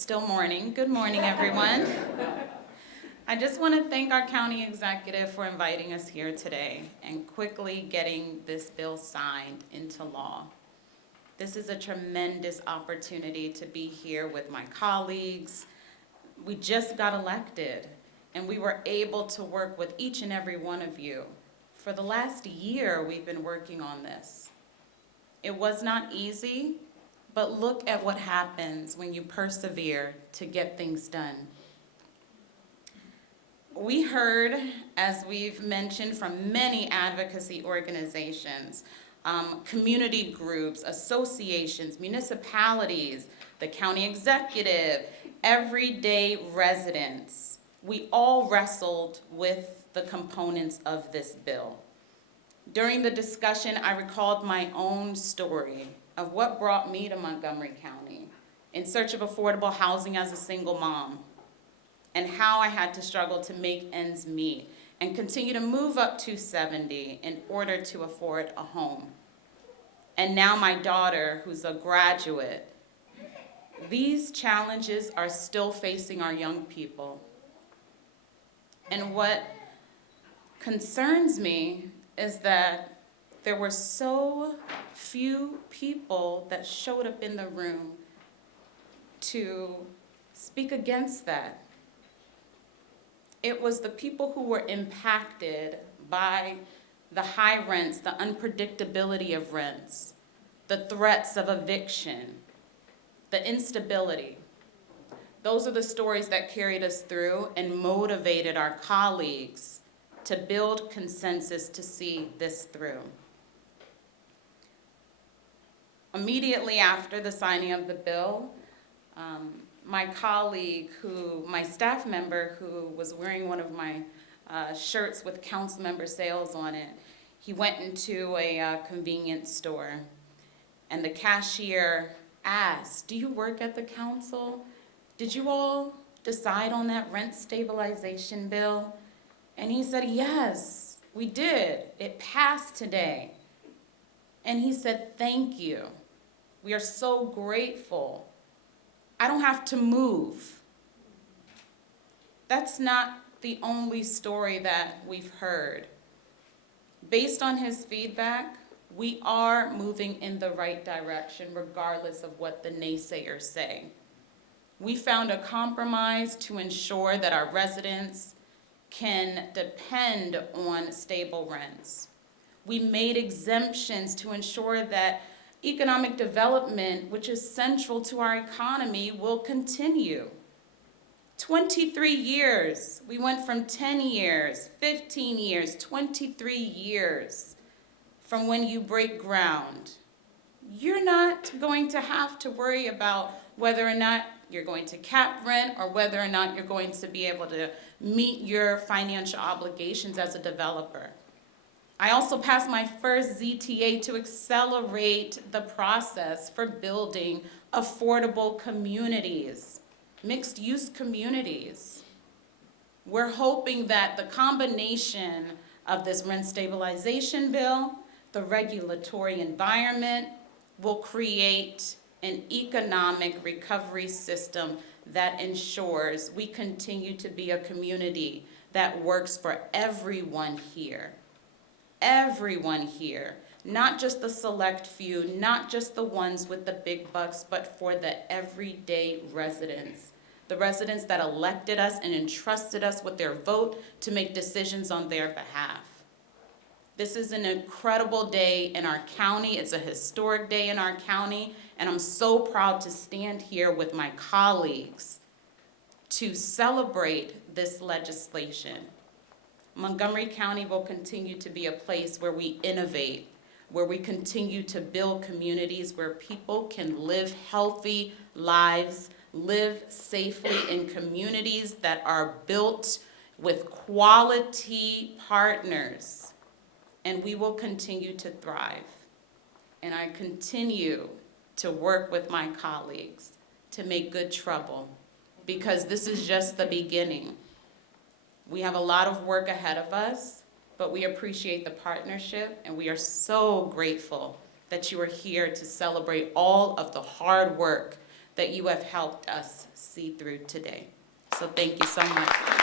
It's still morning. Good morning, everyone. I just want to thank our county executive for inviting us here today and quickly getting this bill signed into law. This is a tremendous opportunity to be here with my colleagues. We just got elected, and we were able to work with each and every one of you. For the last year, we've been working on this. It was not easy, but look at what happens when you persevere to get things done. We heard, as we've mentioned, from many advocacy organizations, community groups, associations, municipalities, the county executive, everyday residents. We all wrestled with the components of this bill. During the discussion, I recalled my own story of what brought me to Montgomery County in search of affordable housing as a single mom, and how I had to struggle to make ends meet and continue to move up 270 in order to afford a home. And now my daughter, who's a graduate, these challenges are still facing our young people. And what concerns me is that there were so few people that showed up in the room to speak against that. It was the people who were impacted by the high rents, the unpredictability of rents, the threats of eviction, the instability. Those are the stories that carried us through and motivated our colleagues to build consensus to see this through. Immediately after the signing of the bill, my colleague, my staff member who was wearing one of my shirts with council member sales on it, he went into a convenience store, and the cashier asked, "Do you work at the council? Did you all decide on that rent stabilization bill?" And he said, "Yes, we did. It passed today." And he said, "Thank you. We are so grateful. I don't have to move." That's not the only story that we've heard. Based on his feedback, we are moving in the right direction regardless of what the naysayers say. We found a compromise to ensure that our residents can depend on stable rents. We made exemptions to ensure that economic development, which is central to our economy, will continue. 23 years. We went from 10 years, 15 years, 23 years from when you break ground. You're not going to have to worry about whether or not you're going to cap rent or whether or not you're going to be able to meet your financial obligations as a developer. I also passed my first ZTA to accelerate the process for building affordable communities, mixed-use communities. We're hoping that the combination of this rent stabilization bill, the regulatory environment, will create an economic recovery system that ensures we continue to be a community that works for everyone here. Everyone here, not just the select few, not just the ones with the big bucks, but for the everyday residents. The residents that elected us and entrusted us with their vote to make decisions on their behalf. This is an incredible day in our county. It's a historic day in our county, and I'm so proud to stand here with my colleagues to celebrate this legislation. Montgomery County will continue to be a place where we innovate, where we continue to build communities where people can live healthy lives, live safely in communities that are built with quality partners. And we will continue to thrive. And I continue to work with my colleagues to make good trouble, because this is just the beginning. We have a lot of work ahead of us, but we appreciate the partnership, and we are so grateful that you are here to celebrate all of the hard work that you have helped us see through today. So thank you so much.